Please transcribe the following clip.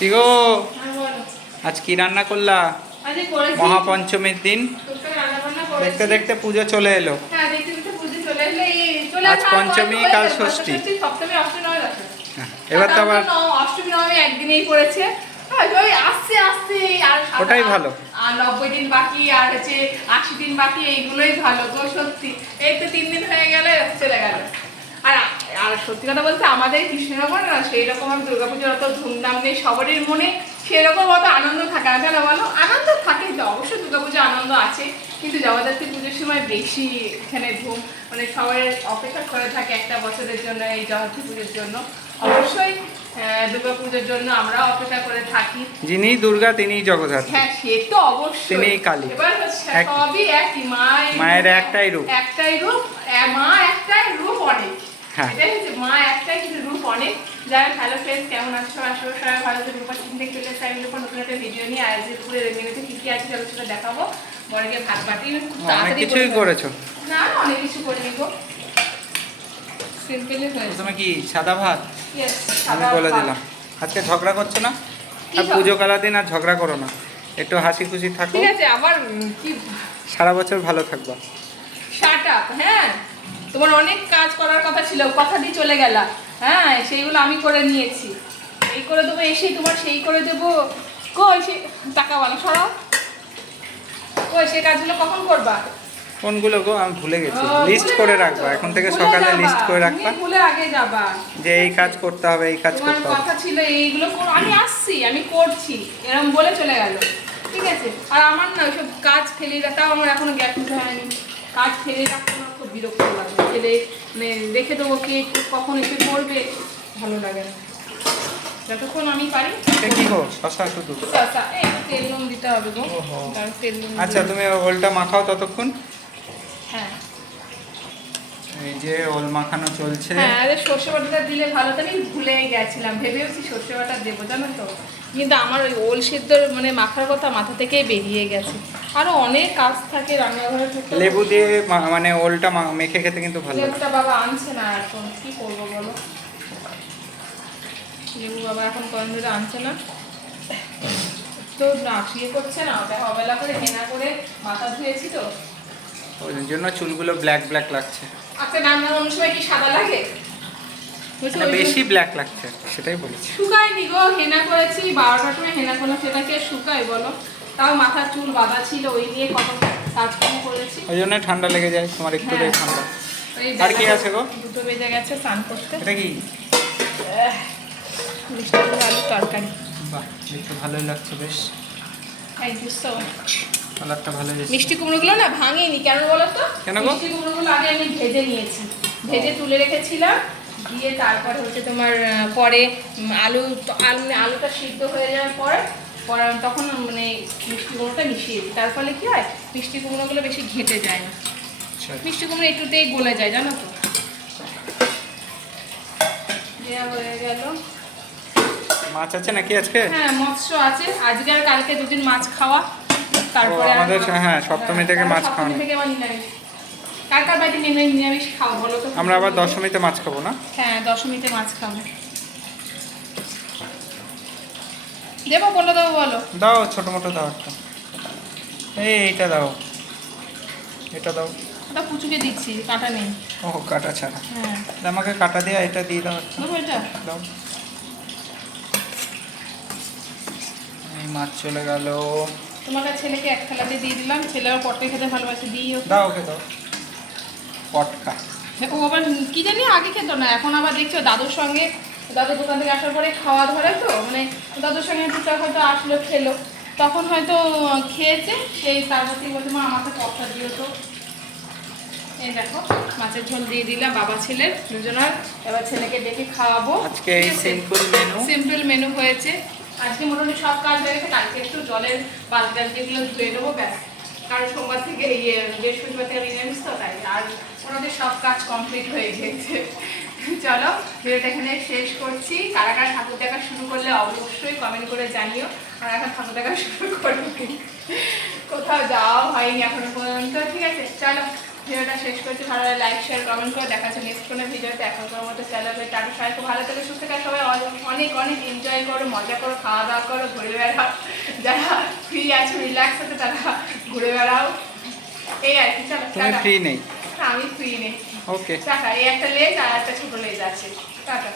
কি গো, আজ কি রান্না করলা? মহাপঞ্চমীর দিন দেখতে দেখতে পুজো চলে এলো। আজ পঞ্চমী, কাল ষষ্ঠী। এবার তো আবার অষ্টমী নবমী একদিনেই পড়েছে। আস্তে আস্তে ওটাই ভালো। আর 90 দিন বাকি আর হচ্ছে 80 দিন বাকি, এইগুলোই ভালো গো সত্যি। এই তো 3 দিন হয়ে গেলে চলে গেল। আর আর সত্যি কথা বলতে আমাদের কৃষ্ণনগর না সেই রকম আর দুর্গাপুজোর অত ধুমধাম নেই, সবারই মনে সেরকম অত আনন্দ থাকে না, কেন বলো? আনন্দ থাকে তো, অবশ্যই দুর্গাপুজো আনন্দ আছে, কিন্তু জগদ্ধাত্রী পুজোর সময় বেশি এখানে ধুম, মানে সবাই অপেক্ষা করে থাকে একটা বছরের জন্য এই জগদ্ধাত্রী পুজোর জন্য। অবশ্যই দুর্গা পুজোর জন্য আমরা অপেক্ষা করে থাকি। যিনি দুর্গা তিনিই জগদ্ধাত্রী। হ্যাঁ, সে তো অবশ্যই। তিনিই কালী। এবার সবই একই, মায়ের একটাই রূপ, মা একটাই, রূপ অনেক। হ্যাঁ, এটাই হচ্ছে মা একটাই কিন্তু রূপ অনেক। যারা হ্যালো ফ্রেন্ডস, কেমন আছো? আশা করি সবাই ভালো আছে। রূপা চিন্তা চলে চাইলে নতুন একটা ভিডিও নিয়ে আজ দুপুরে মেনুতে কি কি আছে চলো সেটা দেখাবো। বড়কে ভাত বাটি অনেক কিছুই করেছো। না, অনেক কিছু করিনি গো, সিম্পলি হয়েছে। তুমি কি সাদা ভাত? ইয়েস, আমি বলে দিলাম। আজকে ঝগড়া করছো না? আর পুজো কালা দিন আর ঝগড়া করো না, একটু হাসি খুশি থাকো। ঠিক আছে, আবার কি সারা বছর ভালো থাকবা। Shut up. হ্যাঁ, তোমার অনেক কাজ করার কথা ছিল, কথা দিয়ে চলে গেলা। হ্যাঁ, সেইগুলো আমি করে নিয়েছি। এই করে দেবো, এসেই তোমার সেই করে দেবো। কই সে টাকা বলো, সরাও। কই সে কাজগুলো কখন করবা? কোনগুলো গো? আমি ভুলে গেছি। লিস্ট করে রাখবা, এখন থেকে সকালে লিস্ট করে রাখবা, ভুলে আগে যাবা যে এই কাজ করতে হবে, এই কাজ তোমার করতে হবে। কথা ছিল এইগুলো করো, আমি আসছি, আমি করছি, এরকম বলে চলে গেল। ঠিক আছে, আর আমার না ওইসব কাজ ফেলে রাখাও আমার এখনো গ্যাস উঠে হয়নি। কাজ ফেলে রাখতে আমার খুব বিরক্ত লাগে, ফেলে মানে রেখে দেবো, কে কখন এসে করবে, ভালো লাগে না। যতক্ষণ আমি পারি। কি গো, শশা শুধু? শশা, এই তেল নুন দিতে হবে গো। কারণ তেল নুন। আচ্ছা, তুমি ওলটা মাখাও ততক্ষণ। হ্যাঁ, এই যে ওল মাখানো চলছে। হ্যাঁ, আরে সর্ষে বাটাটা দিলে ভালো, তো আমি ভুলেই গেছিলাম, ভেবেওছি সর্ষে বাটা দেবো জানো তো, কিন্তু আমার ওই ওল সিদ্ধ মানে মাখার কথা মাথা থেকেই বেরিয়ে গেছে। আরো অনেক কাজ থাকে রান্নাঘরে। লেবু দিয়ে মানে ওলটা মেখে খেতে কিন্তু ভালো লাগে। লেবুটা বাবা আনছে না এখন, কি করবো বলো? লেবু বাবা এখন কয়েকদিন ধরে আনছে না, তো না ইয়ে করছে না, ওটা অবেলা করে হেনা করে মাথা ধুয়েছি তো, ওই জন্য চুলগুলো ব্ল্যাক ব্ল্যাক লাগছে। আচ্ছা, রান্নার অন্য সময় কি সাদা লাগে? বেশি ব্ল্যাক লাগছে, সেটাই বলেছি। শুকায়নি গো, হেনা করেছি 12টার সময় হেনা করলাম, সেটাকে শুকাই বলো? তাও মাথার চুল বাঁধা ছিল, ওই নিয়ে কত কাজকর্ম করেছি। ওই জন্য ঠান্ডা লেগে যায় তোমার, একটু ঠান্ডা। আর কি আছে গো? 2টো বেজে গেছে স্নান করতে। এটা কি? মিষ্টি কুমড়ো আলুর তরকারি। বাহ, দেখতে ভালোই লাগছে বেশ। Thank you so much. কালারটা ভালো এসেছে। মিষ্টি কুমড়োগুলো না ভাঙিনি, কেন বলো তো? কেন গো? মিষ্টি কুমড়োগুলো আগে আমি ভেজে নিয়েছি, ভেজে তুলে রেখেছিলাম, দিয়ে তারপরে হচ্ছে তোমার পরে আলুটা সিদ্ধ হয়ে যাওয়ার পর তখন মানে মিষ্টি কুমড়োটা মিশিয়ে দিই। তার ফলে কি হয়, মিষ্টি কুমড়োগুলো বেশি ঘেঁটে যায় না। মিষ্টি কুমড়ো একটুতেই গলে যায় জানো তো। দেওয়া হয়ে গেল। মাছ আছে নাকি আজকে? হ্যাঁ, মৎস্য আছে আজকে আর কালকে, দুদিন মাছ খাওয়া। তারপরে আমাদের হ্যাঁ সপ্তমী থেকে মাছ খাওয়া নেই। থেকে নিরামিষ। কার কার বাড়িতে নিরামিষ খাও বলো তো? আমরা আবার দশমীতে মাছ খাবো না? হ্যাঁ, দশমীতে মাছ খাবো। দেবো কোনটা দেবো বলো? দাও, ছোট মোটো দাও একটা। এইটা দাও, এটা দাও। ওটা পুচুকে দিচ্ছি, কাটা নেই। ও, কাটা ছাড়া? হ্যাঁ, আমাকে কাটা দিয়ে এটা দিয়ে দাও একটা। দেবো এটা? দাও। এই মাছ চলে গেল। তোমাকে ছেলেকে এক থালাতে দিয়ে দিলাম, ছেলেও পটকা খেতে ভালোবাসে, দিই ওকে। দাও, ওকে দাও পটকা। ও আবার কি জানি আগে খেতো না, এখন আবার দেখছো দাদুর সঙ্গে, দাদুর দোকান থেকে আসার পরে খাওয়া ধরে তো, মানে দাদুর সঙ্গে টুকটাক হয়তো আসলো, খেলো, তখন হয়তো খেয়েছে, সেই তারপর থেকে বলছে মা আমাকে পটকা দিও তো। এই দেখো মাছের ঝোল দিয়ে দিলাম বাবা ছেলের দুজনের। এবার ছেলেকে ডেকে খাওয়াবো। আজকে এই সিম্পল মেনু হয়েছে আজকে। মোটামুটি সব কাজ হয়ে গেছে, কালকে একটু জলের বালতি যেগুলো ধুয়ে নেবো ব্যাস, কারণ সোমবার থেকে বৃহস্পতিবার থেকে নিরামিষ তো, তাই আর ওনাদের সব কাজ কমপ্লিট হয়ে গেছে। চলো ভিডিওটা এখানে শেষ করছি। কারা কারা ঠাকুর দেখা শুরু করলে অবশ্যই কমেন্ট করে জানিও। আর এখন ঠাকুর দেখা শুরু করবো, কোথাও যাওয়া হয়নি এখনো পর্যন্ত। ঠিক আছে, চলো ভিডিওটা শেষ করছি, ভালো লাগে লাইক শেয়ার কমেন্ট করে দেখা যাচ্ছে নেক্সট কোনো ভিডিওতে। এখনকার মতো চ্যানেলে টাটা, সবাই খুব ভালো থেকে সুস্থ থাকে, সবাই অনেক অনেক এনজয় করো, মজা করো, খাওয়া দাওয়া করো, ঘুরে বেড়াও, যারা ফ্রি আছে রিল্যাক্স আছে তারা ঘুরে বেড়াও, এই আর কি। চলো তুমি ফ্রি নেই? আমি ফ্রি নেই। ওকে টাটা। এই একটা লেজ আর একটা ছোট লেজ আছে। টাটা।